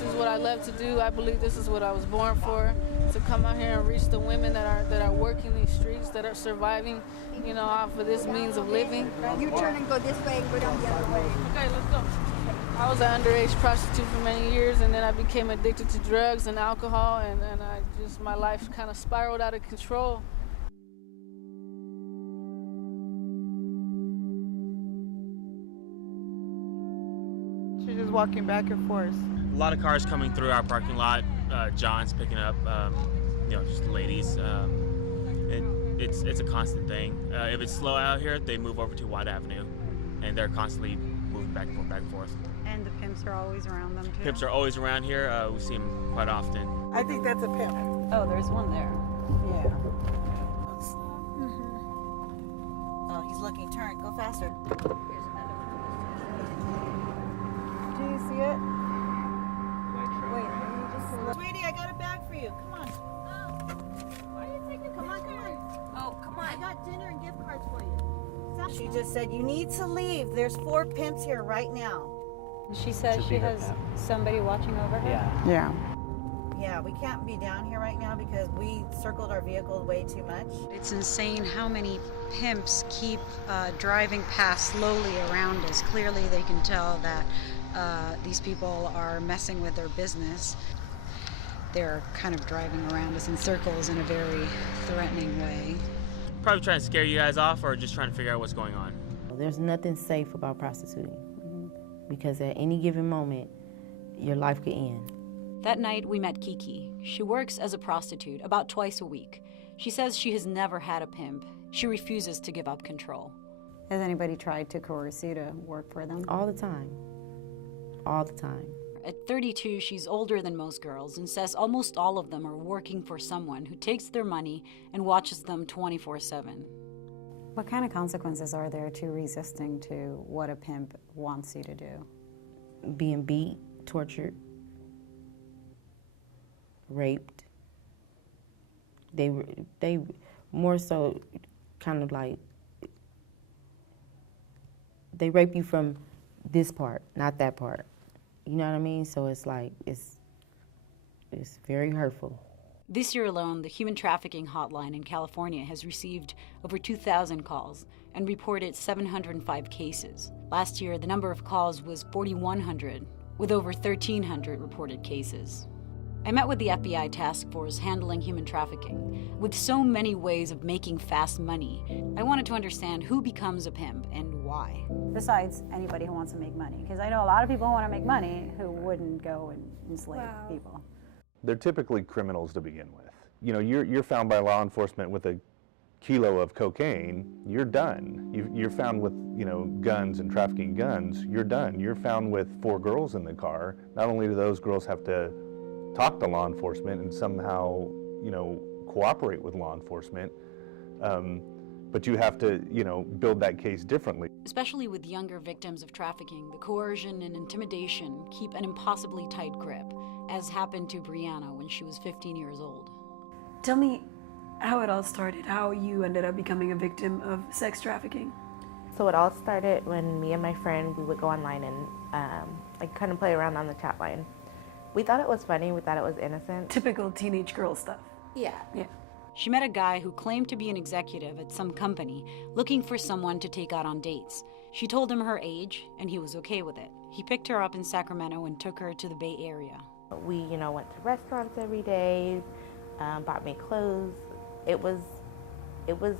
This is what I love to do. I believe this is what I was born for, to come out here and reach the women that are working these streets, that are surviving, you know, off of this means of living. You turn and go this way and go down the other way. Okay, let's go. I was an underage prostitute for many years, and then I became addicted to drugs and alcohol, and my life kind of spiraled out of control. She's just walking back and forth. A lot of cars coming through our parking lot. John's picking up, just ladies. It's a constant thing. If it's slow out here, they move over to White Avenue, and they're constantly moving back and forth, back and forth. And the pimps are always around them too? Pimps are always around here. We see them quite often. I think that's a pimp. Oh, there's one there. Yeah. Oh, he's looking. Turn. Go faster. Here's another one. Do you see it? Wait, let me just... Sweetie, I got a bag for you. Come on. Oh. Why are you taking Come on. Oh, come on. I got dinner and gift cards for you. She just said, you need to leave. There's 4 pimps here right now. She says she has somebody watching over her? Yeah. Yeah, we can't be down here right now because we circled our vehicle way too much. It's insane how many pimps keep driving past slowly around us. Clearly they can tell that these people are messing with their business. They're kind of driving around us in circles in a very threatening way. Probably trying to scare you guys off or just trying to figure out what's going on. There's nothing safe about prostituting because at any given moment, your life could end. That night, we met Kiki. She works as a prostitute about twice a week. She says she has never had a pimp. She refuses to give up control. Has anybody tried to coerce you to work for them? All the time. All the time. At 32, she's older than most girls and says almost all of them are working for someone who takes their money and watches them 24/7. What kind of consequences are there to resisting to what a pimp wants you to do? Being beat, tortured, raped. They more so kind of like, they rape you from this part, not that part. You know what I mean? So it's like, it's very hurtful. This year alone, the human trafficking hotline in California has received over 2,000 calls and reported 705 cases. Last year, the number of calls was 4,100, with over 1,300 reported cases. I met with the FBI task force handling human trafficking. With so many ways of making fast money, I wanted to understand who becomes a pimp and why. Besides anybody who wants to make money, because I know a lot of people who want to make money who wouldn't go and enslave people. They're typically criminals to begin with. You know, you're found by law enforcement with a kilo of cocaine, you're done. You're found with, guns and trafficking guns, you're done. You're found with 4 girls in the car. Not only do those girls have to talk to law enforcement and somehow, cooperate with law enforcement, but you have to, build that case differently. Especially with younger victims of trafficking, the coercion and intimidation keep an impossibly tight grip, as happened to Brianna when she was 15 years old. Tell me how it all started, how you ended up becoming a victim of sex trafficking. So it all started when me and my friend, we would go online and kind of play around on the chat line. We thought it was funny, we thought it was innocent. Typical teenage girl stuff. Yeah. She met a guy who claimed to be an executive at some company, looking for someone to take out on dates. She told him her age, and he was okay with it. He picked her up in Sacramento and took her to the Bay Area. We, went to restaurants every day, bought me clothes. It was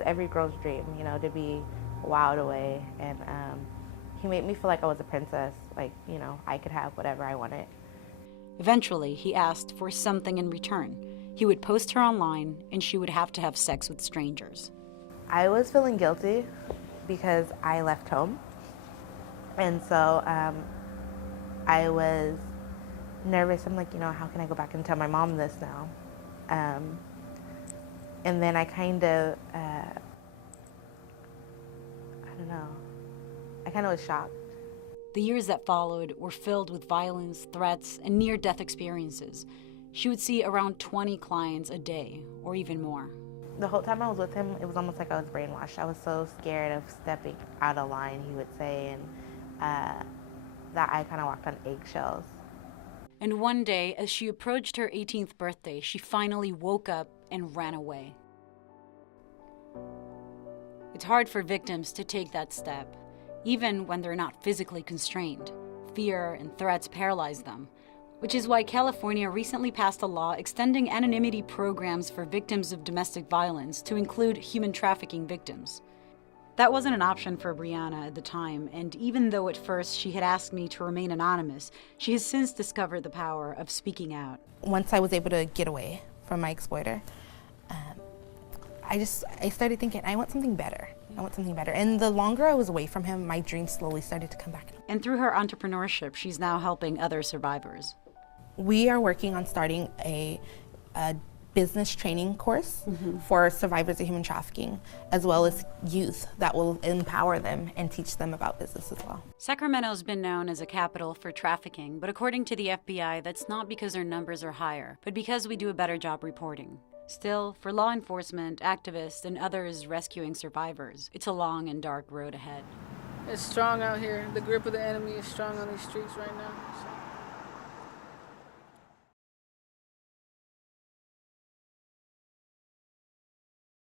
every girl's dream, to be wild away. And he made me feel like I was a princess, like, I could have whatever I wanted. Eventually, he asked for something in return. He would post her online, and she would have to have sex with strangers. I was feeling guilty because I left home. And so I was nervous. I'm like, how can I go back and tell my mom this now? And then I kind of, I was shocked. The years that followed were filled with violence, threats, and near-death experiences. She would see around 20 clients a day, or even more. The whole time I was with him, it was almost like I was brainwashed. I was so scared of stepping out of line, he would say, and that I kind of walked on eggshells. And one day, as she approached her 18th birthday, she finally woke up and ran away. It's hard for victims to take that step, even when they're not physically constrained. Fear and threats paralyze them, which is why California recently passed a law extending anonymity programs for victims of domestic violence to include human trafficking victims. That wasn't an option for Brianna at the time, and even though at first she had asked me to remain anonymous, she has since discovered the power of speaking out. Once I was able to get away from my exploiter, I started thinking, I want something better. I want something better. And the longer I was away from him, my dreams slowly started to come back. And through her entrepreneurship, she's now helping other survivors. We are working on starting a business training course for survivors of human trafficking, as well as youth that will empower them and teach them about business as well. Sacramento's been known as a capital for trafficking, but according to the FBI, that's not because our numbers are higher, but because we do a better job reporting. Still, for law enforcement, activists, and others rescuing survivors, it's a long and dark road ahead. It's strong out here. The grip of the enemy is strong on these streets right now. So.